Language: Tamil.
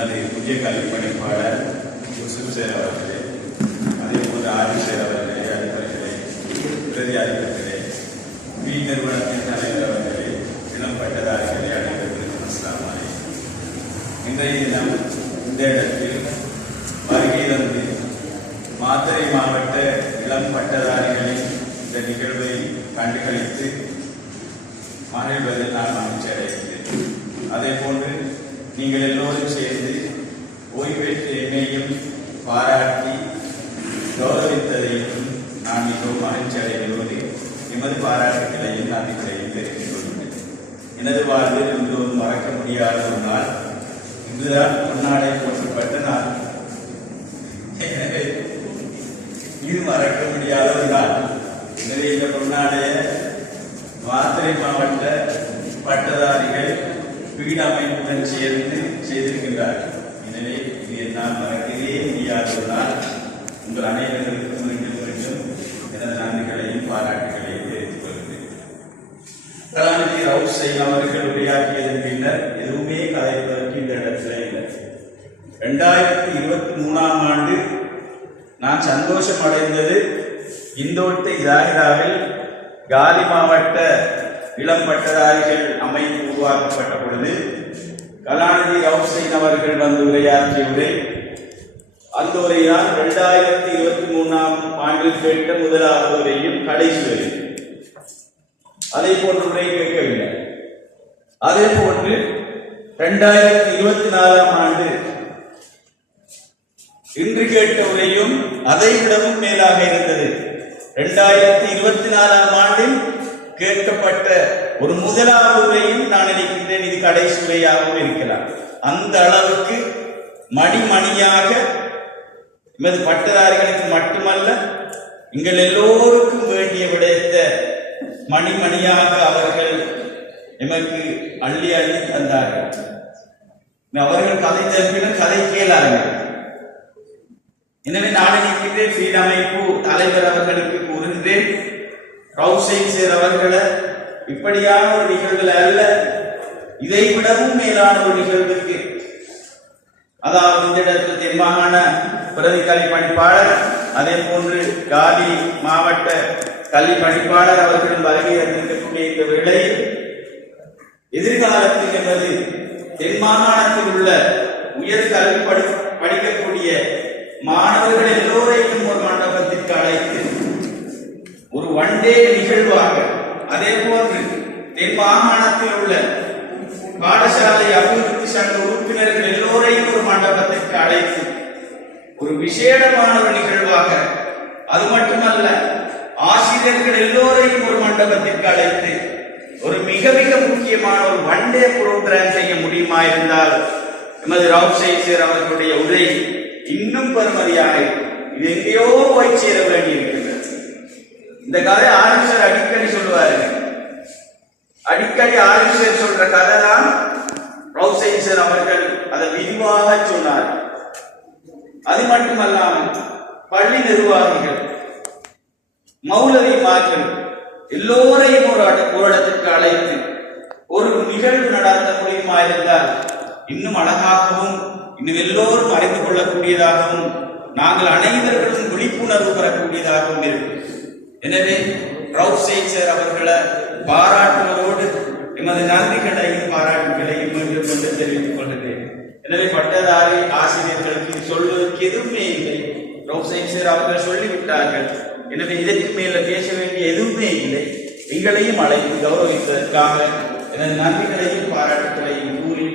எமது புதிய கல்வி பணிப்பாளர் யூசுப் சார் அவர்களே, அதே போன்று ஆரிஃப் சார் அவர்களே, அதிபர்களே, பிரதி அதிபர்களே, பி நிறுவனத்தின் தலைவர் அவர்களே, இளம் பட்டதாரிகளே, அனைவருக்கும் அஸ்ஸலாமு அலைக்கும். இன்றைய தினம் இந்த இடத்தில் வருகை தந்து மாத்தறை மாவட்ட இளம் பட்டதாரிகளின் இந்த நிகழ்வை கண்டுகளித்து மகிழ்வதில் நான் மகிழ்ச்சி அடைகிறேன். அதே போன்று நீங்கள் எல்லோரும் சேர்ந்து ஓய்வு பெற்ற என்னையும் பாராட்டி கௌரவித்ததையும் நான் மிகவும் மகிழ்ச்சி அடைகிறோடு எமது பாராட்டுகளையும் நன்றிகளையும் தெரிவித்துக் கொள்கிறேன். எனது வாழ்வில் மிகவும் மறக்க முடியாத ஒரு நாள் இதுதான். பொன்னாடை போற்றப்பட்ட நாள். எனவே இது மறக்க முடியாத ஒரு நாள். எனவே இந்த பொன்னாடைய மாத்தறை மாவட்ட பட்டதாரிகள் பீட அமைப்புடன் சேர்ந்து செய்திருக்கின்றார்கள். எனவே இது என்னால் மறக்கவே முடியாத ஒரு நாள். உங்கள் அனைவருக்கும் மீண்டும் எனது நன்றிகளையும் பாராட்டுகளையும் தெரிவித்துக் கொள்கிறேன். கலாநிதி ரவுசை அவர்கள் உரையாற்றியதன் பின்னர் எதுவுமே கதைப்பதற்கு இந்த இடத்துல இல்லை. 2023ஆம் ஆண்டு நான் சந்தோஷம் அடைந்தது இந்தோட்டை ஜாகிராவில் காலி மாவட்ட இளம் பட்டதாரிகள் அமைப்பு உருவாக்கப்பட்ட பொழுது கலாநிதி ரவுசைன் அவர்கள் வந்து உரையாற்றிய உரை, அந்த உரையால் 2023ஆம் ஆண்டில் கேட்ட முதலாவது உரையும் கடைசி உரை. அதே போன்ற உரை கேட்கவில்லை. அதே போன்று 2024ஆம் ஆண்டு இன்று கேட்ட உரையும் அதை விடவும் மேலாக இருந்தது. 2024ஆம் ஆண்டில் கேட்கப்பட்ட ஒரு முதலாவது உரையும் நான் நினைக்கின்றேன் இது கடைசி உரையாகவும் இருக்கலாம். அந்த அளவுக்கு மணிமணியாக எமது பட்டதாரிகளுக்கு மட்டுமல்ல எங்கள் எல்லோருக்கும் வேண்டிய விடயத்தை மணிமணியாக அவர்கள் எமக்கு அள்ளி அள்ளி தந்தார்கள். அவர்கள் கதை தரப்பினர் கதை கேளார்கள். எனவே நான் நினைக்கின்றேன் பீட அமைப்பு தலைவர் அவர்களுக்கு கூறுகின்றேன், ரவுசைன் சார் அவர்களை இப்படியான ஒரு நிகழ்வுகள் அல்ல, இதை விடவும் மேலான ஒரு நிகழ்வுக்கு, அதாவது இந்த இடத்தில் தென் மாகாண பிரதி கல்வி பணிப்பாளர் அதே போன்று காலி மாவட்ட கல்வி பணிப்பாளர் அவர்களும் வருகை தந்திருக்கக்கூடிய இந்த வேளையில் எதிர்காலத்தில் என்பது தென் மாகாணத்தில் உள்ள உயர் கல்வி படிக்கக்கூடிய மாணவர்கள் எல்லோரையும் ஒரு மண்டபத்திற்கு அழைத்து ஒரு ஒன்டே நிகழ்வாக, அதே போன்று தென் மாகாணத்தில் உள்ள பாடசாலை அபிவிருத்தி சங்க உறுப்பினர்கள் எல்லோரையும் ஒரு மண்டபத்திற்கு அழைத்து ஒரு விசேடமான ஒரு நிகழ்வாக, அது மட்டுமல்ல ஆசிரியர்கள் எல்லோரையும் ஒரு மண்டபத்திற்கு அழைத்து ஒரு மிக மிக முக்கியமான ஒரு ஒன்டே புரோகிராம் செய்ய முடியுமா இருந்தால் எமது ரவுசை சார் அவர்களுடைய உரை இன்னும் பெருமதியாக இது எங்கேயோ போய் சேர வேண்டி இருக்கின்றது. இந்த கதை ஆரிஃப் அடிக்கடி சொல்லுவாரு. அடிக்கடி ஆரிஃப் சொல்ற கதை தான் ரவுசை சார் அவர்கள் அதை விரிவாக சொன்னார். அது மட்டுமல்லாமல் பள்ளி நிர்வாகிகள், மௌலவி மார்கள் எல்லோரையும் ஒரு இடத்திற்கு அழைத்து ஒரு நிகழ்வு நடத்த முடியுமா இருந்தால் இன்னும் அழகாகவும் இன்னும் எல்லோரும் அறிந்து கொள்ளக்கூடியதாகவும் நாங்கள் அனைவர்களும் விழிப்புணர்வு பெறக்கூடியதாகவும் இருக்கும். எனவே ரவுசை சார் அவர்களை பாராட்டுவதோடு எமது நன்றிகளையும் பாராட்டுகளையும் மீண்டும் கொண்டு தெரிவித்துக் கொள்கிறேன். எனவே பட்டதாரி ஆசிரியர்களுக்கு சொல்வதற்கு எதுவுமே இல்லை. ரவுசை சார் அவர்கள் சொல்லிவிட்டார்கள். எனவே இதற்கு மேல பேச வேண்டிய எதுவுமே இல்லை. எங்களையும் அழைத்து கௌரவித்ததற்காக எனது நன்றிகளையும் பாராட்டுகளையும் கூறி